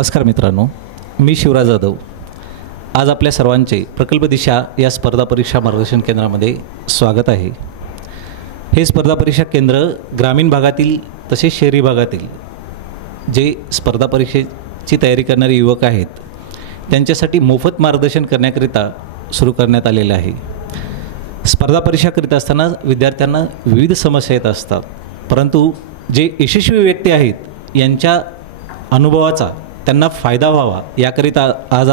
नमस्कार मित्रांनो, मी शिवराज जाधव. आज आपल्या सर्वांचे प्रकल्प दिशा या स्पर्धा परीक्षा मार्गदर्शन केंद्रामध्ये स्वागत आहे. हे स्पर्धा परीक्षा केंद्र ग्रामीण भागातील तसेच शहरी भागातील जे स्पर्धा परीक्षेची तयारी करणारे युवक आहेत त्यांच्यासाठी मोफत मार्गदर्शन करण्याकरिता सुरू करण्यात आलेलं आहे. स्पर्धा परीक्षा करीत असताना विद्यार्थ्यांना विविध समस्या येत असतात, परंतु जे यशस्वी व्यक्ती आहेत यांच्या अनुभवाचा त्यांना फायदा व्हावा याकरिता आज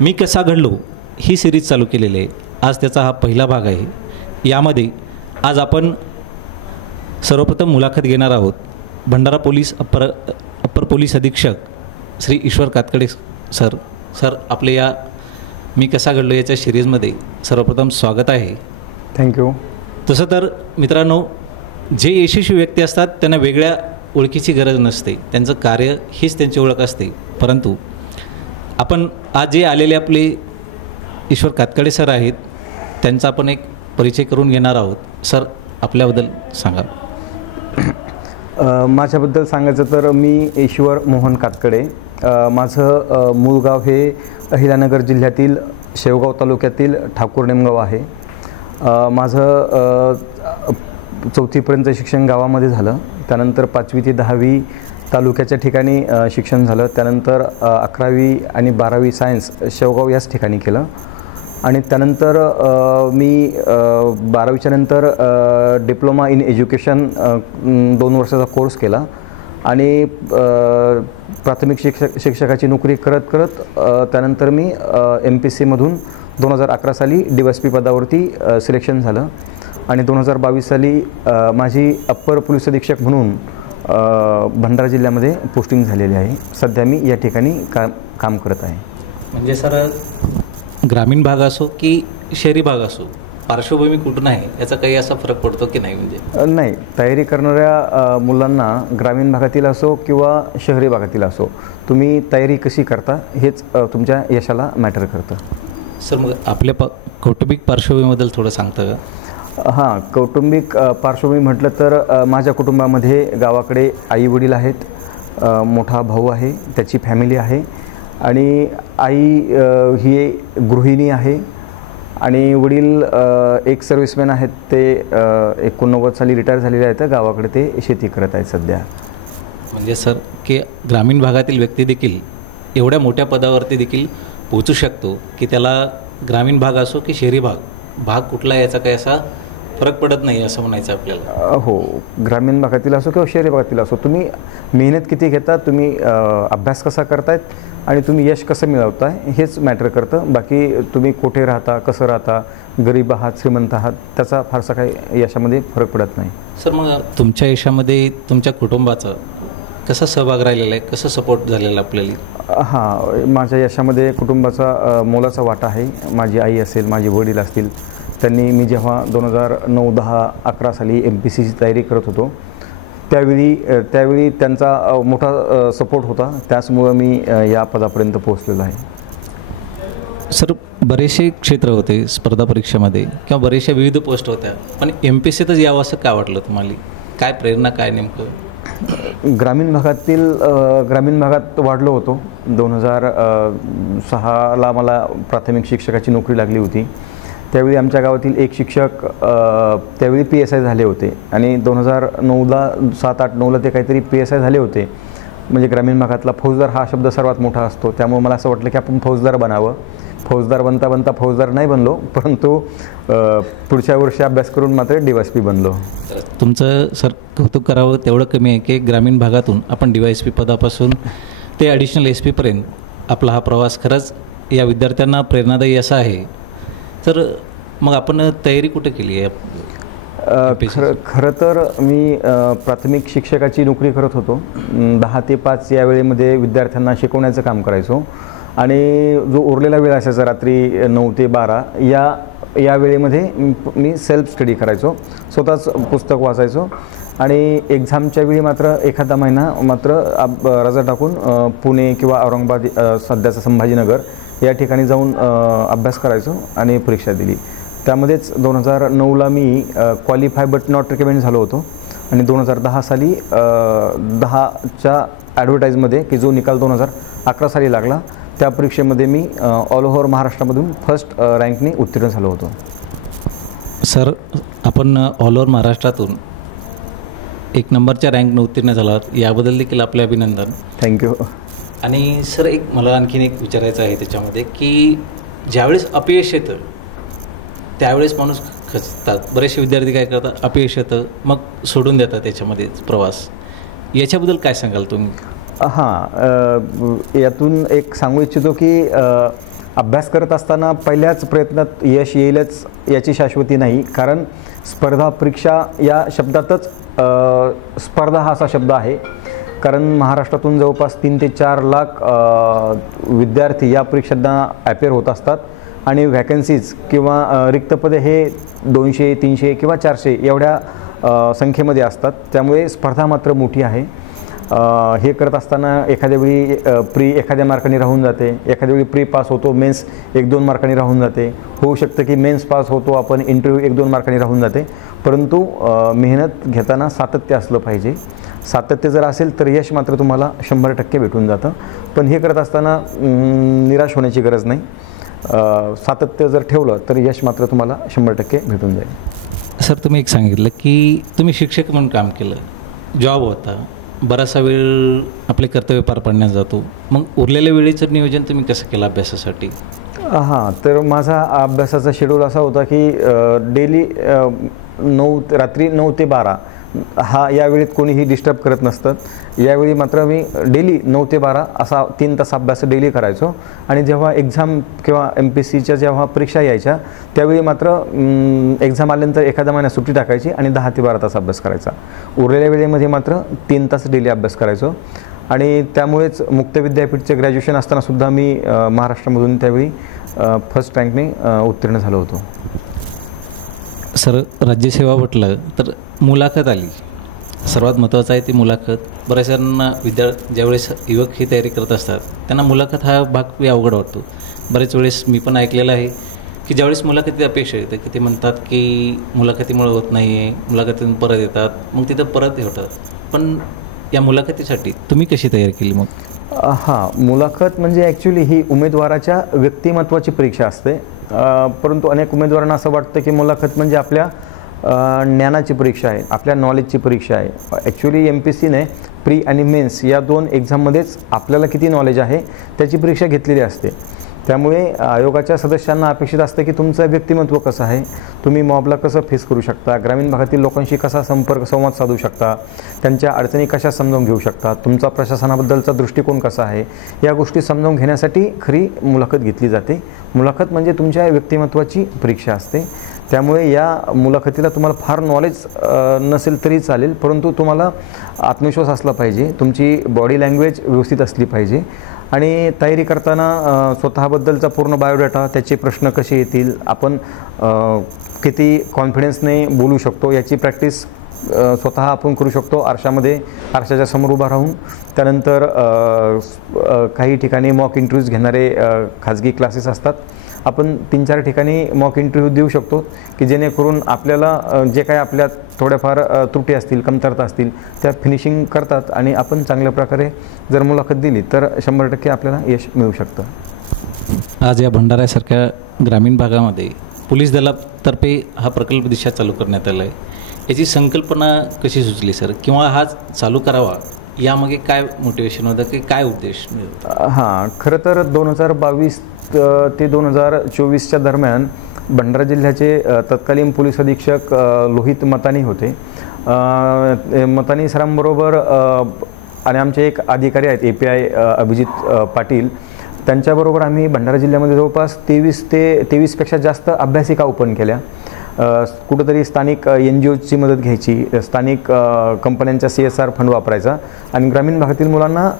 मी कसा घडलो ही सिरीज चालू केलेली आहे. आज त्याचा हा पहिला भाग आहे. यामध्ये आज आपण सर्वप्रथम मुलाखत घेणार आहोत भंडारा पोलीस अप्पर पोलीस अधीक्षक श्री ईश्वर कातकडे सर आपले या मी कसा घडलो याच्या सिरीजमध्ये सर्वप्रथम स्वागत आहे. थँक्यू. तसं तर मित्रांनो, जे यशस्वी व्यक्ती असतात त्यांना वेगळ्या ओळखीची गरज नसते, त्यांचं कार्य हीच त्यांची ओळख असते. परंतु आपण आज जे आलेले आपले ईश्वर कातकडे सर आहेत त्यांचा आपण एक परिचय करून घेणार आहोत. सर, आपल्याबद्दल सांगा. माझ्याबद्दल सांगायचं तर मी ईश्वर मोहन कातकडे. माझं मूळ गाव हे अहिल्यानगर जिल्ह्यातील शेवगाव तालुक्यातील ठाकूर नेमगाव आहे. माझं 4थीपर्यंत शिक्षण गावामध्ये झालं. त्यानंतर 5वी ते 10वी तालुक्याच्या ठिकाणी शिक्षण झालं. त्यानंतर 11वी आणि 12वी सायन्स शेवगाव याच ठिकाणी केलं. आणि त्यानंतर मी 12वीच्या नंतर डिप्लोमा इन एज्युकेशन 2 वर्षाचा कोर्स केला आणि प्राथमिक शिक्षकाची नोकरी करत त्यानंतर मी MPSCमधून 2011 साली DYSP पदावरती सिलेक्शन झालं आणि 2022 साली माझी अप्पर पोलीस अधीक्षक म्हणून भंडारा जिल्ह्यामध्ये पोस्टिंग झालेली आहे. सध्या मी या ठिकाणी काम करत आहे. म्हणजे सर, ग्रामीण भाग असो की शहरी भाग असो, पार्श्वभूमी कुठून आहे याचा काही असा फरक पडतो की नाही? म्हणजे नाही, तयारी करणाऱ्या मुलांना ग्रामीण भागातील असो किंवा शहरी भागातील असो, तुम्ही तयारी कशी करता हेच तुमच्या यशाला मॅटर करतं. सर, मग आपल्या कौटुंबिक पार्श्वभूमीबद्दल थोडं सांगता का? हां, कौटुंबिक पार्श्वभूमी म्हटलं तर माझ्या कुटुंबामध्ये गावाकडे आई वडील आहेत, मोठा भाऊ आहे, त्याची फॅमिली आहे आणि आई ही गृहिणी आहे आणि वडील एक सर्व्हिसमॅन आहेत. ते 89 साली रिटायर झालेले आहेत. गावाकडे ते शेती करत आहेत सध्या. म्हणजे सर, की ग्रामीण भागातील व्यक्ती देखील एवढ्या मोठ्या पदावरती देखील पोचू शकतो की त्याला ग्रामीण भाग असो की शहरी भाग कुठला याचा काही असा फरक पडत नाही असं म्हणायचं आपल्याला? हो, ग्रामीण भागातील असो किंवा शहरी भागातील असो, तुम्ही मेहनत किती घेता, तुम्ही अभ्यास कसा करतायत आणि तुम्ही यश कसं मिळवताय हेच मॅटर करतं. बाकी तुम्ही कुठे राहता, कसं राहता, गरीब आहात, श्रीमंत आहात, त्याचा फारसा काही यशामध्ये फरक पडत नाही. सर, मग तुमच्या यशामध्ये तुमच्या कुटुंबाचा कसा सहभाग राहिलेला आहे, कसं सपोर्ट झालेला आपल्याला? हां, माझ्या यशामध्ये कुटुंबाचा मोलाचा वाटा आहे. माझी आई असेल, माझे वडील असतील, त्यांनी मी जेव्हा 2009, 10, 11 साली MPSCची तयारी करत होतो त्यावेळी त्यांचा मोठा सपोर्ट होता. त्याचमुळं मी या पदापर्यंत पोहोचलेलो आहे. सर, बरेचसे क्षेत्र होते स्पर्धा परीक्षेमध्ये किंवा बरेचशा विविध पोस्ट होत्या, पण MPSCतच यावं असं काय वाटलं तुम्हाला? काय प्रेरणा, काय नेमकं? ग्रामीण भागात वाढलो होतो. 2006ला मला प्राथमिक शिक्षकाची नोकरी लागली होती. त्यावेळी आमच्या गावातील एक शिक्षक त्यावेळी PSI झाले होते आणि 2009ला 7, 8, 9ला ते काहीतरी PSI झाले होते. म्हणजे ग्रामीण भागातला फौजदार हा शब्द सर्वात मोठा असतो. त्यामुळे मला असं वाटलं की आपण फौजदार बनावं. फौजदार बनता फौजदार नाही बनलो, परंतु पुढच्या वर्षी अभ्यास करून मात्र DYSP बनलो. तुमचं सर कौतुक करावं तेवढं कमी आहे की ग्रामीण भागातून आपण DYSP पदापासून ते ॲडिशनल SP पर्यंत आपला हा प्रवास खरंच या विद्यार्थ्यांना प्रेरणादायी असा आहे. तर मग आपण तयारी कुठं केली आहे? खरं तर मी प्राथमिक शिक्षकाची नोकरी करत होतो. 10 ते 5 या वेळेमध्ये विद्यार्थ्यांना शिकवण्याचं काम करायचो आणि जो उरलेला वेळ असायचा रात्री 9 ते 12 या वेळेमध्ये मी सेल्फ स्टडी करायचो. स्वतःच पुस्तक वाचायचो आणि एक्झामच्या वेळी मात्र एखादा महिना मात्र रजा टाकून पुणे किंवा औरंगाबाद, सध्याचं संभाजीनगर या ठिकाणी जाऊन अभ्यास करायचो आणि परीक्षा दिली. त्यामध्येच 2009ला मी क्वालिफाय बट नॉट रिकमेंड झालो होतो. आणि 2010 साली 10च्या ॲडव्हर्टाईजमध्ये की जो निकाल 2011 साली लागला त्या परीक्षेमध्ये मी ऑल ओव्हर महाराष्ट्रामधून फर्स्ट रँकने उत्तीर्ण झालो होतो. सर, आपण ऑल ओव्हर महाराष्ट्रातून 1 नंबरच्या रँकनं उत्तीर्ण झाला याबद्दल देखील आपले अभिनंदन. थँक्यू. आणि सर, मला आणखीन एक विचारायचं आहे त्याच्यामध्ये की ज्यावेळेस अपयश येतं त्यावेळेस माणूस खचतात. बरेचसे विद्यार्थी काय करतात, अपयश येतं मग सोडून देतात त्याच्यामध्ये प्रवास. याच्याबद्दल काय सांगाल तुम्ही? हां, यातून एक सांगू इच्छितो की अभ्यास करत असताना पहिल्याच प्रयत्नात यश येईलच याची शाश्वती नाही. कारण स्पर्धा परीक्षा या शब्दातच स्पर्धा हा असा शब्द आहे. कारण महाराष्ट्रातून जवळपास 3 ते 4 लाख विद्यार्थी या परीक्षांना ॲपियर होत असतात आणि व्हॅकन्सीज किंवा रिक्त पदे हे 200, 300 किंवा 400 एवढ्या संख्येमध्ये असतात. त्यामुळे स्पर्धा मात्र मोठी आहे. हे करत असताना एखाद्या वेळी प्री एखाद्या मार्काने राहून जाते, एखाद्या वेळी प्री पास होतो, मेन्स 1-2 मार्कांनी राहून जाते. होऊ शकतं की मेन्स पास होतो आपण, इंटरव्ह्यू 1-2 मार्कांनी राहून जाते. परंतु मेहनत घेताना सातत्य असलं पाहिजे. सातत्य जर असेल तर यश मात्र तुम्हाला 100% भेटून जातं. पण हे करत असताना निराश होण्याची गरज नाही. सातत्य जर ठेवलं तर यश मात्र तुम्हाला 100% भेटून जाईल. सर, तुम्ही एक सांगितलं की तुम्ही शिक्षक म्हणून काम केलं, जॉब होता, बराचसा वेळ आपले कर्तव्य पार पाडण्यात जातो. मग उरलेल्या वेळेचं नियोजन तुम्ही कसं केलं अभ्यासासाठी? हां, तर माझा अभ्यासाचा शेड्यूल असा होता की डेली रात्री 9 ते 12 हा यावेळीत कोणीही डिस्टर्ब करत नसतात. यावेळी मात्र मी डेली 9 ते 12 असा 3 तास अभ्यास डेली करायचो. आणि जेव्हा एक्झाम किंवा MPSCच्या जेव्हा परीक्षा यायच्या त्यावेळी मात्र एक्झाम आल्यानंतर एखादा महिना सुट्टी टाकायची आणि 10 ते 12 तास अभ्यास करायचा. उरलेल्या वेळेमध्ये मात्र 3 तास डेली अभ्यास करायचो. आणि त्यामुळेच मुक्त विद्यापीठचे ग्रॅज्युएशन असतानासुद्धा मी महाराष्ट्रामधून त्यावेळी फर्स्ट रँकने उत्तीर्ण झालो होतो. सर, राज्यसेवा म्हटलं तर मुलाखत आली. सर्वात महत्त्वाचं आहे ती मुलाखत. बऱ्याचशांना ज्यावेळेस युवक ही तयारी करत असतात त्यांना मुलाखत हा भाग अवघड वाटतो. बरेच वेळेस मी पण ऐकलेलं आहे की ज्यावेळेस मुलाखतीत अपेक्षा येते की ते म्हणतात की मुलाखतीमुळे होत नाही आहे, मुलाखतीतून परत येतात, मग तिथं परत होतात. पण या मुलाखतीसाठी तुम्ही कशी तयारी केली मग? हां, मुलाखत म्हणजे ॲक्च्युली ही उमेदवाराच्या व्यक्तिमत्त्वाची परीक्षा असते. परंतु अनेक उमेदवारांना असं वाटतं की मुलाखत म्हणजे आपल्या ज्ञानाची परीक्षा आहे, आपल्या नॉलेजची परीक्षा आहे. ॲक्च्युली MPSCने प्री आणि मेन्स या 2 एक्झाममध्येच आपल्याला किती नॉलेज आहे त्याची परीक्षा घेतलेली असते. त्यामुळे आयोगाच्या सदस्यांना अपेक्षित असतं की तुमचं व्यक्तिमत्व कसं आहे, तुम्ही मॉबला कसं फेस करू शकता, ग्रामीण भागातील लोकांशी कसा संवाद साधू शकता, त्यांच्या अडचणी कशा समजावून घेऊ शकता, तुमचा प्रशासनाबद्दलचा दृष्टिकोन कसा आहे, या गोष्टी समजावून घेण्यासाठी खरी मुलाखत घेतली जाते. मुलाखत म्हणजे तुमच्या व्यक्तिमत्त्वाची परीक्षा असते. त्यामुळे या मुलाखतीला तुम्हाला फार नॉलेज नसेल तरी चालेल, परंतु तुम्हाला आत्मविश्वास असला पाहिजे, तुमची बॉडी लँग्वेज व्यवस्थित असली पाहिजे आणि तयारी करताना स्वतःबद्दलचा पूर्ण बायोडाटा, त्याचे प्रश्न कसे येतील, आपण किती कॉन्फिडन्सने बोलू शकतो याची प्रॅक्टिस स्वतः आपण करू शकतो. आरशाच्या समोर उभा राहून. त्यानंतर काही ठिकाणी मॉक इंटरव्ह्यूज घेणारे खाजगी क्लासेस असतात. आपण 3-4 ठिकाणी मॉक इंटरव्ह्यू देऊ शकतो की जेणेकरून आपल्याला जे काय आपल्यात थोड्याफार त्रुटी असतील, कमतरता असतील त्या फिनिशिंग करतात आणि आपण चांगल्या प्रकारे जर मुलाखत दिली तर 100% आपल्याला यश मिळू शकतं. आज या भंडाऱ्यासारख्या ग्रामीण भागामध्ये पोलीस दलातर्फे हा प्रकल्प दिशा चालू करण्यात आला आहे. याची संकल्पना कशी सुचली सर, किंवा हा चालू करावा यामागे काय मोटिवेशन होतं की काय उद्देश? हां, खरं तर 2022 ते 2024च्या दरम्यान भंडारा जिल्ह्याचे तत्कालीन पोलीस अधीक्षक लोहित मतानी होते. मतानी सरांबरोबर आणि आमचे एक अधिकारी आहेत API अभिजित पाटील, त्यांच्याबरोबर आम्ही भंडारा जिल्ह्यामध्ये जवळपास 23पेक्षा जास्त अभ्यासिका ओपन केल्या. कुठंतरी स्थानिक NGOची मदत घ्यायची, स्थानिक कंपन्यांचा CSR फंड वापरायचा आणि ग्रामीण भागातील मुलांना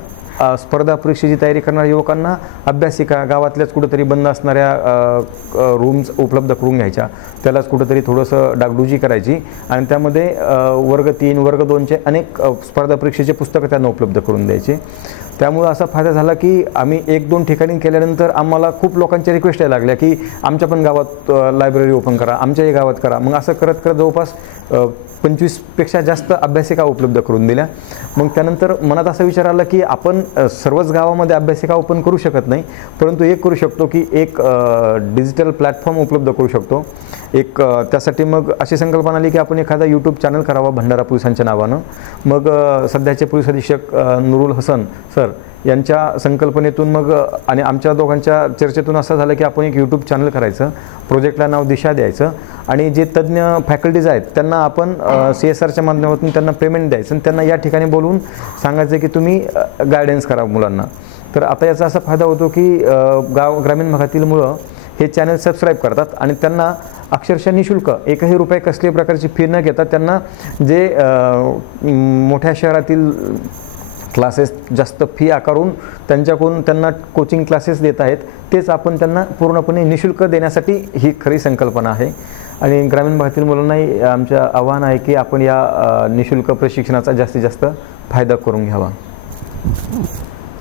स्पर्धा परीक्षेची तयारी करणाऱ्या युवकांना अभ्यासिका गावातल्याच कुठंतरी बंद असणाऱ्या रूम्स उपलब्ध करून घ्यायच्या, त्यालाच कुठंतरी थोडंसं डागडुजी करायची आणि त्यामध्ये वर्ग 3 वर्ग 2चे अनेक स्पर्धा परीक्षेचे पुस्तकं त्यांना उपलब्ध करून द्यायचे. त्यामुळे असा फायदा झाला की आम्ही 1-2 ठिकाणी केल्यानंतर आम्हाला खूप लोकांच्या रिक्वेस्ट यायला लागल्या की आमच्या पण गावात लायब्ररी ओपन करा, आमच्याही गावात करा. मग असं करत करत जवळपास 25पेक्षा जास्त अभ्यासिका उपलब्ध करून दिल्या. मग त्यानंतर मनात असा विचार आला की आपण सर्वच गावामध्ये अभ्यासिका ओपन करू शकत नाही, परंतु एक करू शकतो की एक डिजिटल प्लॅटफॉर्म उपलब्ध करू शकतो. त्यासाठी मग अशी संकल्पना आली की आपण एखादा यूट्यूब चॅनल करावा भंडारा पोलिसांच्या नावानं. मग सध्याचे पोलीस अधीक्षक नुरुल हसन सर यांच्या संकल्पनेतून मग आणि आमच्या दोघांच्या चर्चेतून असं झालं की आपण एक यूट्यूब चॅनल करायचं, प्रोजेक्टला नाव दिशा द्यायचं आणि जे तज्ज्ञ फॅकल्टीज आहेत त्यांना आपण CSRच्या माध्यमातून त्यांना पेमेंट द्यायचं आणि त्यांना या ठिकाणी बोलवून सांगायचं की तुम्ही गायडन्स करा मुलांना. तर आता याचा असा फायदा होतो की ग्रामीण भागातील मुलं हे चॅनल सबस्क्राईब करतात आणि त्यांना अक्षरशः निशुल्क एकही रुपये कसल्याही प्रकारची फी न घेता त्यांना जे मोठ्या शहरातील क्लासेस जास्त फी आकारून त्यांच्याकडून त्यांना कोचिंग क्लासेस देत आहेत तेच आपण त्यांना पूर्णपणे निशुल्क देण्यासाठी ही खरी संकल्पना आहे. आणि ग्रामीण भागातील मुलांनाही आमचं आव्हान आहे की आपण या निशुल्क प्रशिक्षणाचा जास्तीत जास्त फायदा करून घ्यावा.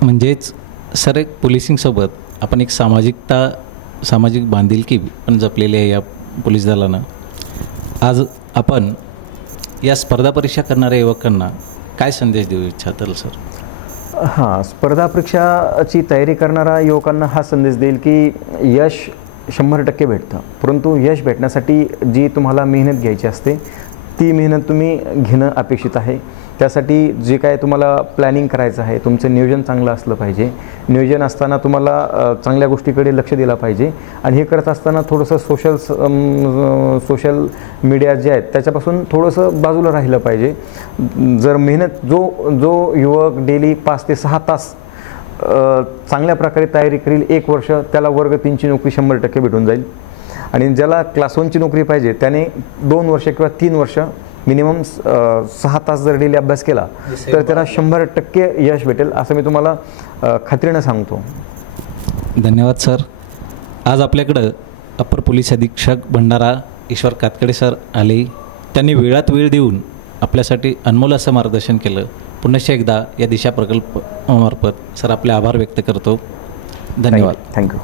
म्हणजेच सर एक पोलिसिंगसोबत आपण एक सामाजिक बांधिलकी पण जपलेली आहे या पोलीस दलानं. आज आपण या स्पर्धा परीक्षा करणाऱ्या युवकांना काय संदेश देऊ इच्छाल सर? हां, स्पर्धा परीक्षाची तयारी करणाऱ्या युवकांना हा संदेश देईल की यश 100% भेटतं, परंतु यश भेटण्यासाठी जी तुम्हाला मेहनत घ्यायची असते ती मेहनत तुम्ही घेणं अपेक्षित आहे. त्यासाठी जे काय तुम्हाला प्लॅनिंग करायचं आहे, तुमचं नियोजन चांगलं असलं पाहिजे. नियोजन असताना तुम्हाला चांगल्या गोष्टीकडे लक्ष दिलं पाहिजे आणि हे करत असताना थोडंसं सोशल मीडिया जे आहेत त्याच्यापासून थोडंसं बाजूला राहिलं पाहिजे. जर मेहनत जो युवक डेली 5 ते 6 तास चांगल्या प्रकारे तयारी करील 1 वर्ष, त्याला वर्ग 3ची नोकरी 100% भेटून जाईल. आणि ज्याला क्लास 1ची नोकरी पाहिजे त्याने 2 वर्ष किंवा 3 वर्ष मिनिमम 6 तास जर डेली अभ्यास केला तर त्याला 100% यश भेटेल असं मी तुम्हाला खात्रीनं सांगतो. धन्यवाद सर. आज आपल्याकडं अप्पर पोलीस अधीक्षक भंडारा ईश्वर कातकडे सर आले. त्यांनी वेळात वेळ देऊन आपल्यासाठी अनमोल असं मार्गदर्शन केलं. पुनश्च एकदा या दिशा प्रकल्पामार्फत सर आपले आभार व्यक्त करतो. धन्यवाद. थँक्यू.